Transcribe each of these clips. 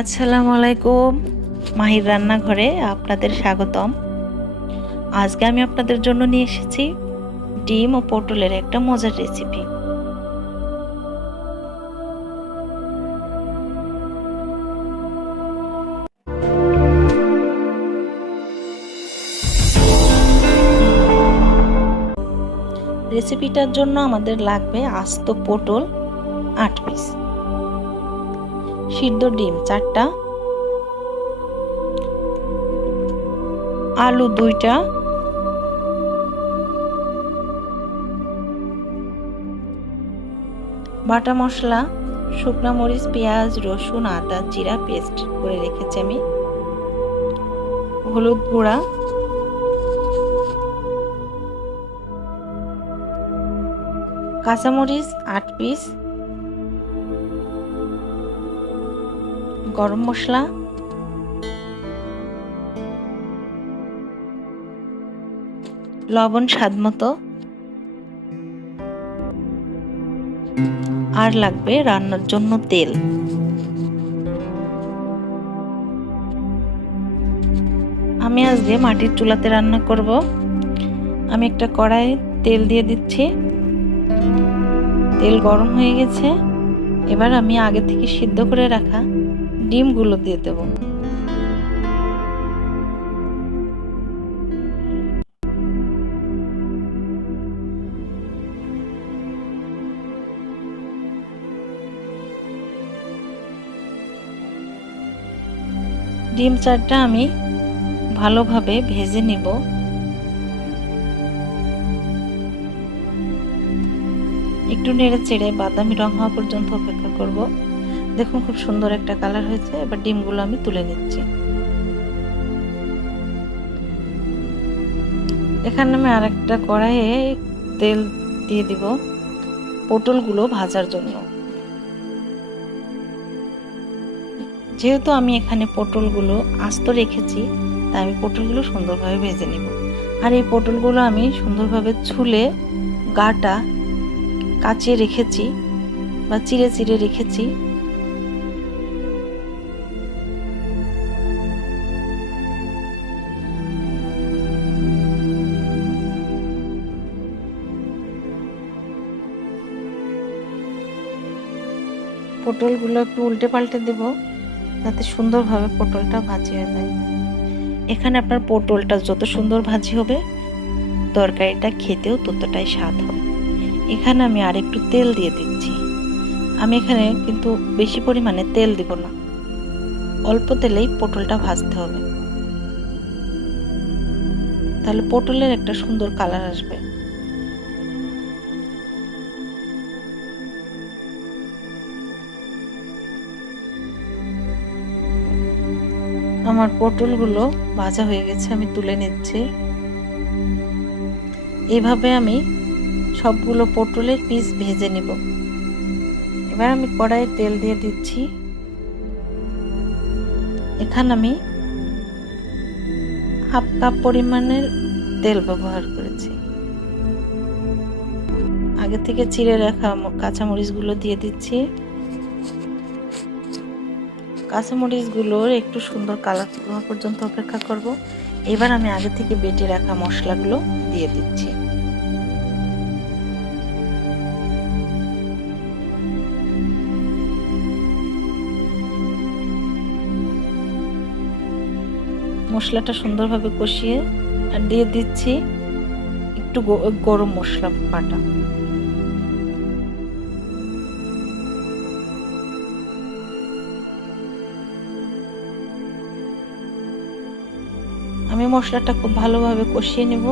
আসসালামু আলাইকুম। মাহির রান্নাঘরে আপনাদের স্বাগতম। আজকে আমি আপনাদের জন্য নিয়ে এসেছি ডিম ও পটলের একটা মজার রেসিপি। রেসিপিটার জন্য আমাদের লাগবে আস্ত পটল 8 পিস, সিদ্ধ ডিম 4টা, আলু 2টা, বাটা মশলা শুকনা মরিচ, পেঁয়াজ, রসুন, আদা, জিরা পেস্ট করে রেখেছি আমি, হলুদ গুঁড়া, কাঁচামরিচ 8 পিস, গরম মশলা, লবণ স্বাদমতো, আর লাগবে রান্নার জন্য তেল। আমি আজকে মাটির চুলাতে রান্না করব। আমি একটা কড়াই তেল দিয়ে দিচ্ছি। তেল গরম হয়ে গেছে। এবার আমি আগে থেকে সিদ্ধ করে রাখা ডিমগুলো দিয়ে দেব। ডিম 4টা আমি ভালোভাবে ভেজে নিব। একটু নেড়ে চেড়ে বাদামি রং হওয়া পর্যন্ত অপেক্ষা করব। দেখুন খুব সুন্দর একটা কালার হয়েছে। এবার ডিমগুলো আমি তুলে নিচ্ছি। এখানে আমি আরেকটা কড়াইয়ে তেল দিয়ে দিব পটলগুলো ভাজার জন্য। যেহেতু আমি এখানে পটলগুলো আস্ত রেখেছি, তাই আমি পটলগুলো সুন্দরভাবে ভেজে নিব। আর এই পটলগুলো আমি সুন্দরভাবে ছুলে গাটা কাচিয়ে রেখেছি বা চিড়ে চিড়ে রেখেছি। পটলগুলো একটু উল্টে পাল্টে দেব যাতে সুন্দরভাবে পটলটা ভাজি হয়ে যায়। এখানে আপনার পটলটা যত সুন্দর ভাজি হবে, তরকারিটা খেতেও ততটাই স্বাদ হবে। এখানে আমি আর একটু তেল দিয়ে দিচ্ছি। আমি এখানে কিন্তু বেশি পরিমাণে তেল দিব না, অল্প তেলেই পটলটা ভাজতে হবে, তাহলে পটলের একটা সুন্দর কালার আসবে। আমার পটলগুলো ভাজা হয়ে গেছে, আমি তুলে নিচ্ছি। এভাবে আমি সবগুলো পটলের পিস ভেজে নিব। এবার আমি কড়াইয়ে তেল দিয়ে দিচ্ছি। এখানে আমি হাফ কাপ পরিমাণের তেল ব্যবহার করেছি। আগে থেকে চিড়ে রাখা কাঁচামরিচগুলো দিয়ে দিচ্ছি। কাঁচামরিচগুলোর একটু সুন্দর কালার হওয়া পর্যন্ত অপেক্ষা করব। এবার আমি আগে থেকে বেটে রাখা মশলাগুলো দিয়ে দিচ্ছি। মশলাটা সুন্দরভাবে কষিয়ে আর দিয়ে দিচ্ছি একটু গরম মশলা বাটা। আমি মশলাটা খুব ভালোভাবে কষিয়ে নেব।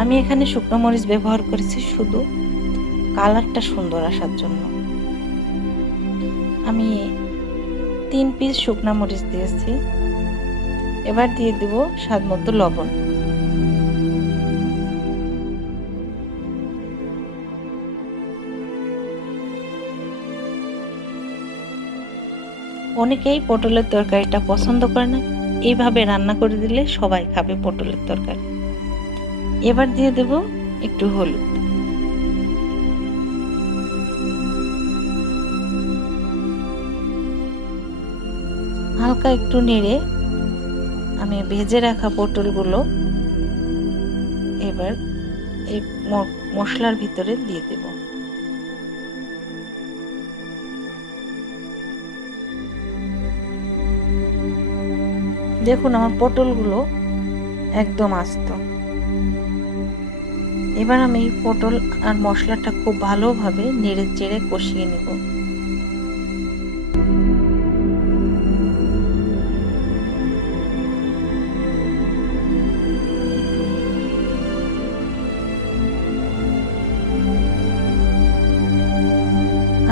আমি এখানে শুকনো মরিচ ব্যবহার করেছি শুধু কালারটা সুন্দর আসার জন্য। আমি 3 পিস শুকনা মরিচ দিয়েছি। এবার দিয়ে দেব স্বাদমতো লবণ। অনেকেই পটলের তরকারিটা পছন্দ করে না, এইভাবে রান্না করে দিলে সবাই খাবে পটলের তরকারি। এবার দিয়ে দেব একটু হলুদ। হালকা একটু নেড়ে আমি ভেজে রাখা পটলগুলো এবার এই মশলার ভিতরে দিয়ে দেব। দেখুন আমার পটলগুলো একদম আস্ত। এবার আমি পটল আর মশলাটা খুব ভালোভাবে নেড়ে চেড়ে কষিয়ে নেব।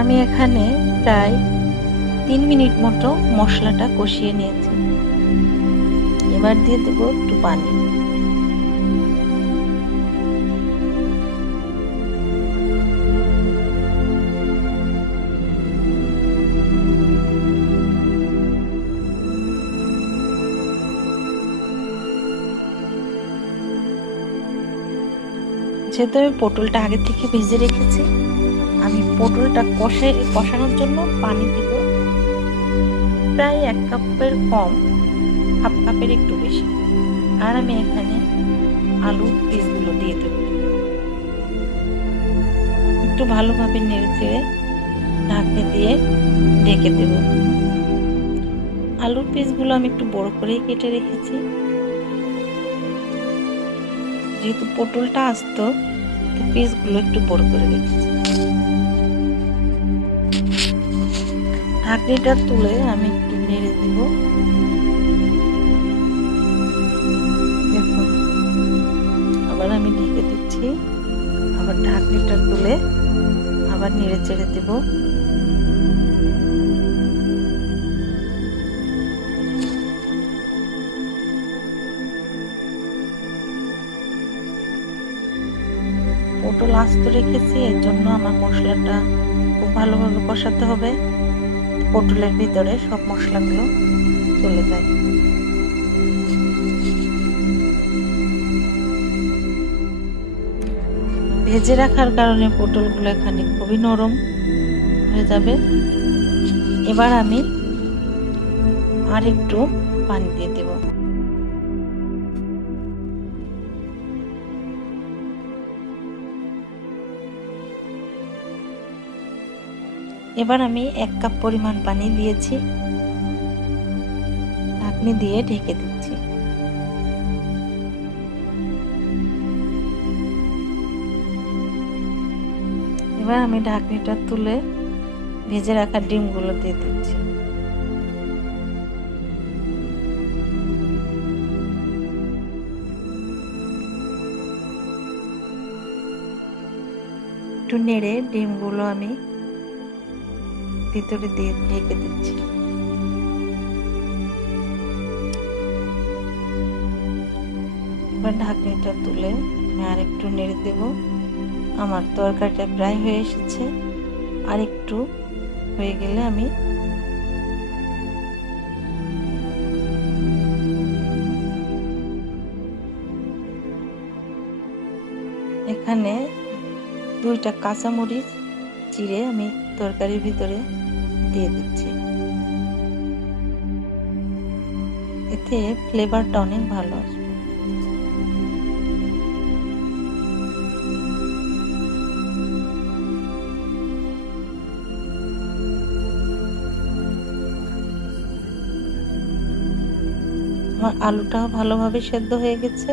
আমি এখানে প্রায় 3 মিনিট মতো মশলাটা কষিয়ে নিয়েছি। এবার দিয়ে দেবো একটু পানি। যেহেতু আমি পটলটা আগে থেকে ভেজে রেখেছি, আমি পটলটা কষানোর জন্য পানি দিব প্রায় 1 কাপের কম, হাফ কাপের একটু বেশি। আর আমি এখানে আলুর পিসগুলো দিয়ে দেব। একটু ভালোভাবে নেড়ে চেড়ে ঢাকনি দিয়ে ঢেকে দেব। আলুর পিসগুলো আমি একটু বড় করেই কেটে রেখেছি। যেহেতু পটলটা আস্ত, পিসগুলো একটু বড় করে রেখেছি। ঢাকনিটা তুলে আমি একটু নেড়ে দেব। দেখুন আবার আমি ঢেকে দিচ্ছি। আবার ঢাকনিটা তুলে আবার নেড়ে চেড়ে দেব। পটল আস্ত রেখেছি, এর জন্য আমার মশলাটা খুব ভালোভাবে কষাতে হবে, পটলের ভিতরে সব মশলাগুলো চলে যায়। ভেজে রাখার কারণে পটলগুলো এখানে খুবই নরম হয়ে যাবে। এবার আমি আর একটু পানি দিয়ে দেব। এবার আমি 1 কাপ পরিমাণ পানি দিয়েছি, ঢাকনি দিয়ে ঢেকে দিচ্ছি। এবার আমি ঢাকনিটা তুলে ভেজে রাখা ডিমগুলো দিয়ে দিচ্ছি। একটু নেড়ে ডিমগুলো আমি ভিতরে দিয়ে ঢেকে দিচ্ছি। এবার ঢাকনিটা তুলে আমি আর একটু নেড়ে দেব। আমার তরকারিটা প্রায় হয়ে এসেছে, আর একটু হয়ে গেলে আমি এখানে 2টা কাঁচামরিচ চিড়ে আমি তরকারির ভিতরে দিয়ে দিচ্ছি। এতে ফ্লেভারটা অনেক ভালো আসবে। আমার আলুটাও ভালোভাবে সেদ্ধ হয়ে গেছে।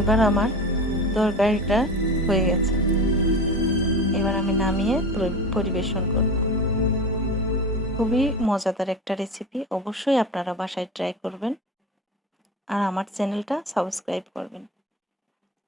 এবার আমার তরকারিটা হয়ে গেছে। এবার আমি নামিয়ে পরিবেশন করব। খুবই মজাদার একটা রেসিপি, অবশ্যই আপনারা বাসায় ট্রাই করবেন আর আমার চ্যানেলটা সাবস্ক্রাইব করবেন।